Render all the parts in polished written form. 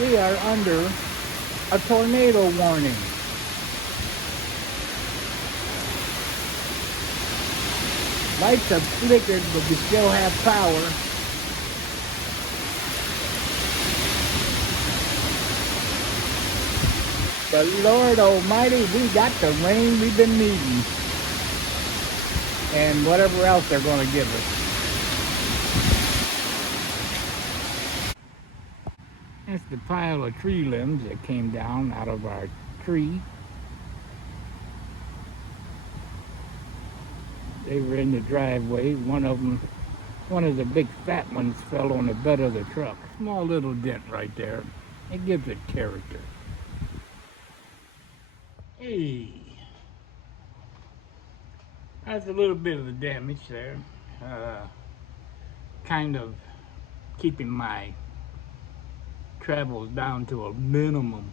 We are under a tornado warning. Lights have flickered, but we still have power. But Lord Almighty, we got the rain we've been needing. And whatever else they're going to give us. That's the pile of tree limbs that came down out of our tree. They were in the driveway. One of the big fat ones fell on the bed of the truck. Small little dent right there. It gives it character. Hey, that's a little bit of the damage there. Kind of keeping my travels down to a minimum.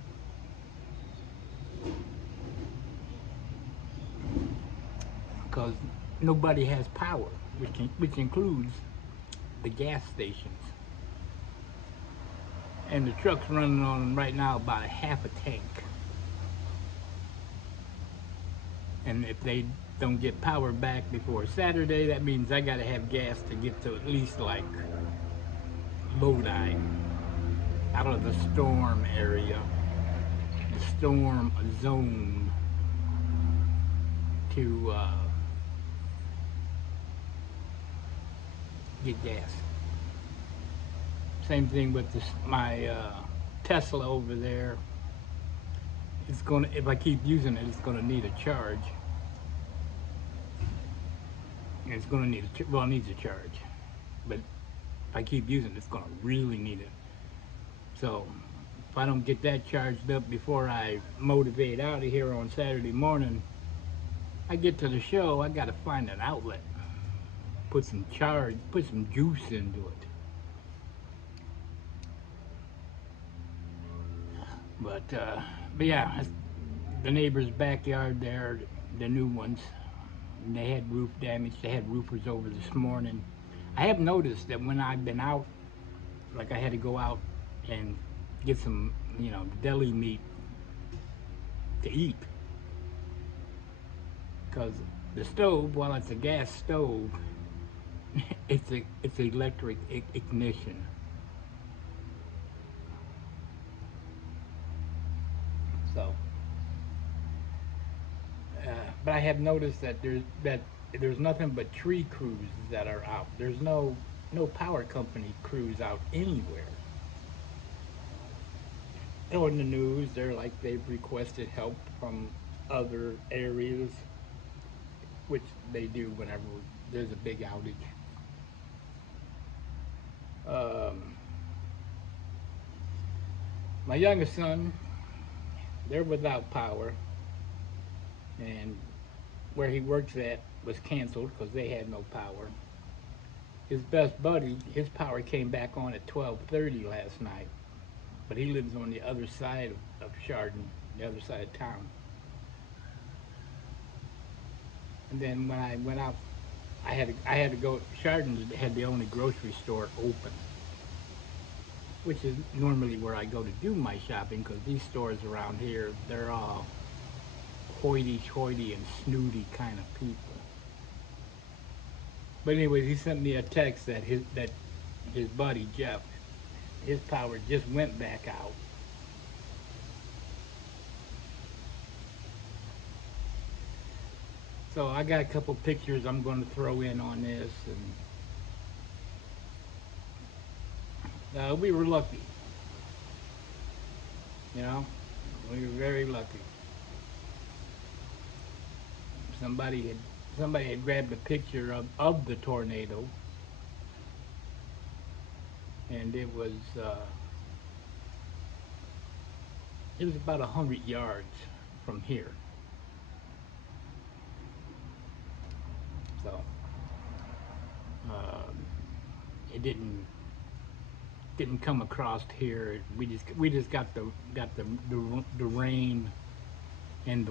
Because nobody has power, which includes the gas stations. And the truck's running on right now about a half a tank. And if they don't get power back before Saturday, that means I gotta have gas to get to at least like Lodi, out of the storm area, the storm zone, to get gas. Same thing with my Tesla over there. It's gonna, if I keep using it, it's gonna need a charge. It's gonna need well, it needs a charge, but if I keep using it, it's gonna really need it. So if I don't get that charged up before I motivate out of here on Saturday morning, I get to the show, I gotta find an outlet, put some juice into it. But yeah, the neighbor's backyard there, the new ones, they had roof damage. They had roofers over this morning. I have noticed that when I've been out, like I had to go out and get some, deli meat to eat, because the stove, while it's a gas stove, it's electric ignition. So, but I have noticed that there's nothing but tree crews that are out. There's no power company crews out anywhere. On the news, they're like they've requested help from other areas, which they do whenever there's a big outage. Um, my youngest son, they're without power, and where he works at was canceled because they had no power. His best buddy, his power came back on at 12:30 last night, but he lives on the other side of Chardon, the other side of town. And then when I went out, I had to go. Chardon had the only grocery store open, which is normally where I go to do my shopping, because these stores around here, they're all hoity-toity and snooty kind of people. But anyways, he sent me a text that his buddy Jeff, his power just went back out. So I got a couple pictures I'm going to throw in on this, and we were lucky, you know, we were very lucky. Somebody had somebody had grabbed a picture of the tornado, and it was about 100 yards from here. So um, it didn't come across here. We just got the rain and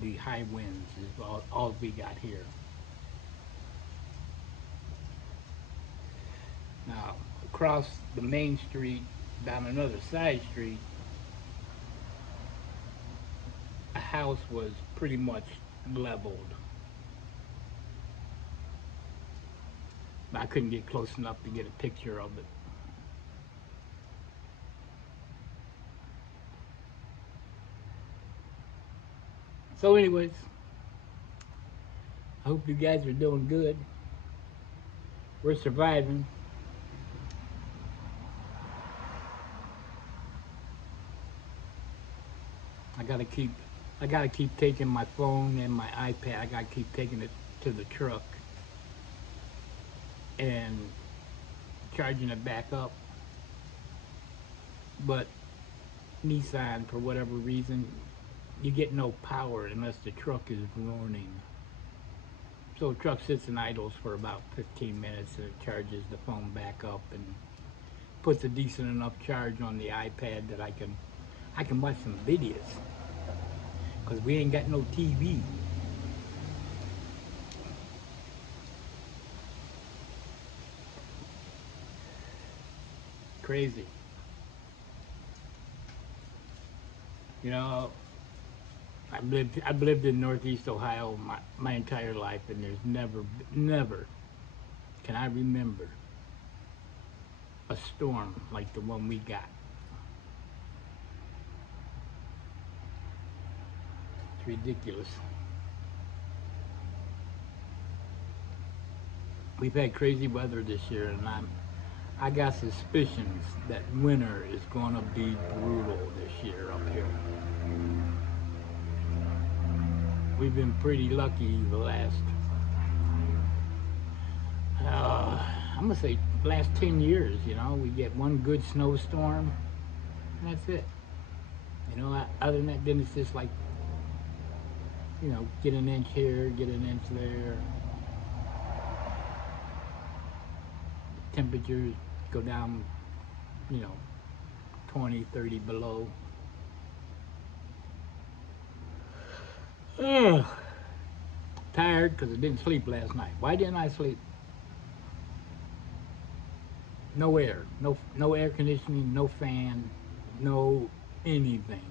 the high winds is all we got here. Now across the main street, down another side street, a house was pretty much leveled. I couldn't get close enough to get a picture of it. So anyways, I hope you guys are doing good. We're surviving. I gotta keep I gotta keep taking my phone and my iPad. I gotta keep taking it to the truck and charging it back up. But Nissan, for whatever reason, you get no power unless the truck is running. So the truck sits and idles for about 15 minutes and it charges the phone back up and puts a decent enough charge on the iPad that I can watch some videos because we ain't got no TV. Crazy. You know, I've lived in Northeast Ohio my entire life, and there's never can I remember a storm like the one we got. It's ridiculous. We've had crazy weather this year, and I got suspicions that winter is gonna be brutal this year up here. We've been pretty lucky the last, I'm gonna say last 10 years. You know, we get one good snowstorm, and that's it. You know, other than that, then it's just like, get an inch here, get an inch there. Temperatures go down, you know, 20, 30 below. Ugh. Tired because I didn't sleep last night. Why didn't I sleep? No air, no air conditioning, no fan, no anything.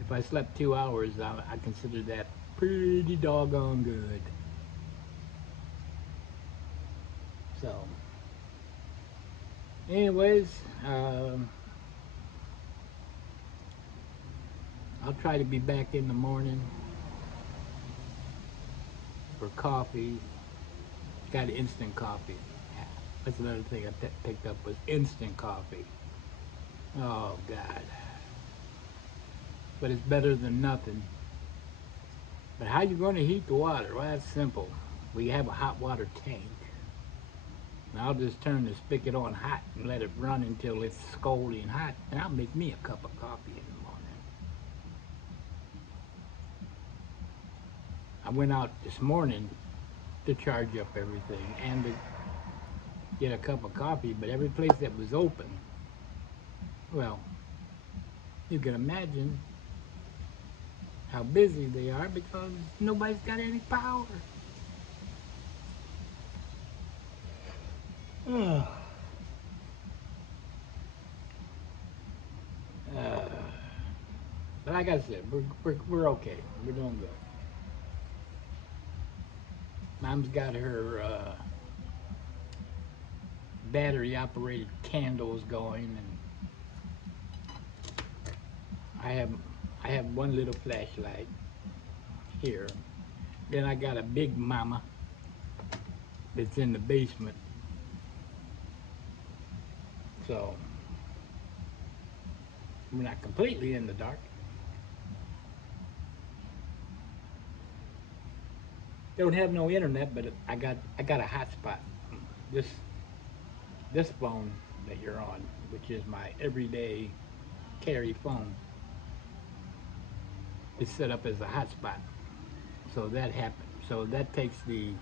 If I slept 2 hours, I consider that pretty doggone good. So, anyways, I'll try to be back in the morning for coffee. Got instant coffee. Yeah, that's another thing I picked up was instant coffee. Oh God, but it's better than nothing. But how you going to heat the water? Well, that's simple. We have a hot water tank. And I'll just turn the spigot on hot and let it run until it's scalding hot, and I'll make me a cup of coffee in the morning. I went out this morning to charge up everything and to get a cup of coffee, but every place that was open, well, you can imagine how busy they are because nobody's got any power. Uh, but like I said, we're okay. We're doing good. Mom's got her battery operated candles going, and I have I have one little flashlight here. Then I got a big mama that's in the basement. So we're not completely in the dark. Don't have no internet, but I got a hotspot. This this phone that you're on, which is my everyday carry phone, is set up as a hotspot. So that happens. So that takes the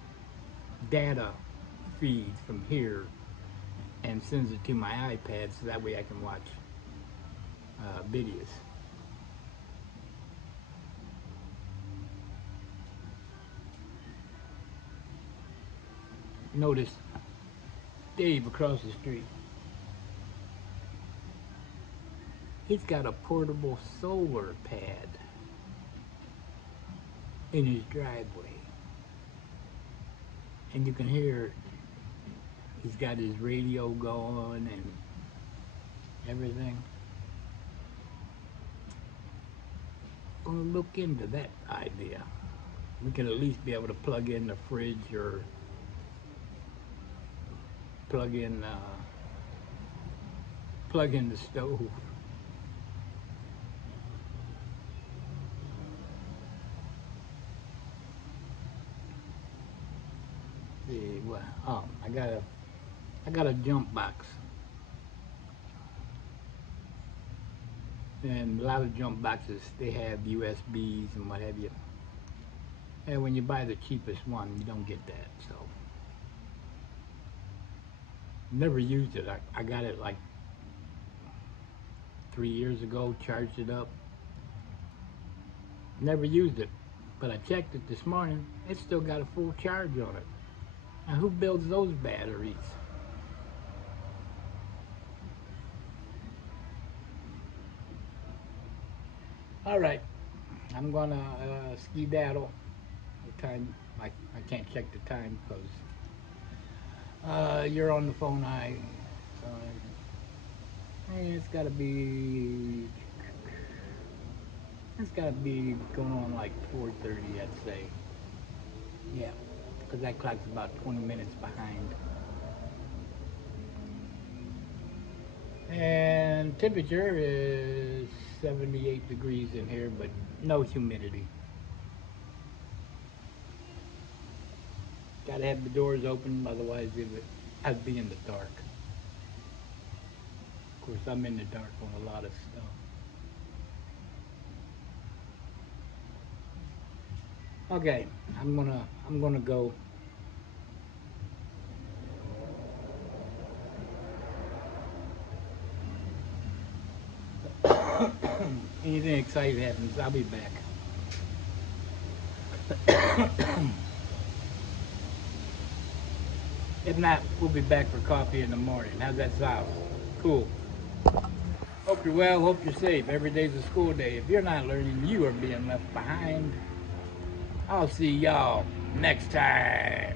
data feed from here and sends it to my iPad, so that way I can watch videos. Notice Dave across the street. He's got a portable solar pad in his driveway. And you can hear he's got his radio going and everything. I'm gonna look into that idea. We can at least be able to plug in the fridge or plug in the stove. See what? Oh, I got a jump box, and a lot of jump boxes they have USBs and what have you. And when you buy the cheapest one, you don't get that. So never used it. I got it like 3 years ago. Charged it up. Never used it, but I checked it this morning. It's still got a full charge on it. Now who builds those batteries? All right, I'm gonna skedaddle. The time I can't check the time because you're on the phone. Hey, it's gotta be going on like 4:30, I'd say. Yeah, because that clock's about 20 minutes behind. And temperature is 78 degrees in here, but no humidity. Gotta have the doors open, otherwise I'd be in the dark. Of course, I'm in the dark on a lot of stuff. Okay, I'm gonna go. Anything exciting happens, I'll be back. If not, we'll be back for coffee in the morning. How's that sound? Cool. Hope you're well, hope you're safe. Every day's a school day. If you're not learning, you are being left behind. I'll see y'all next time.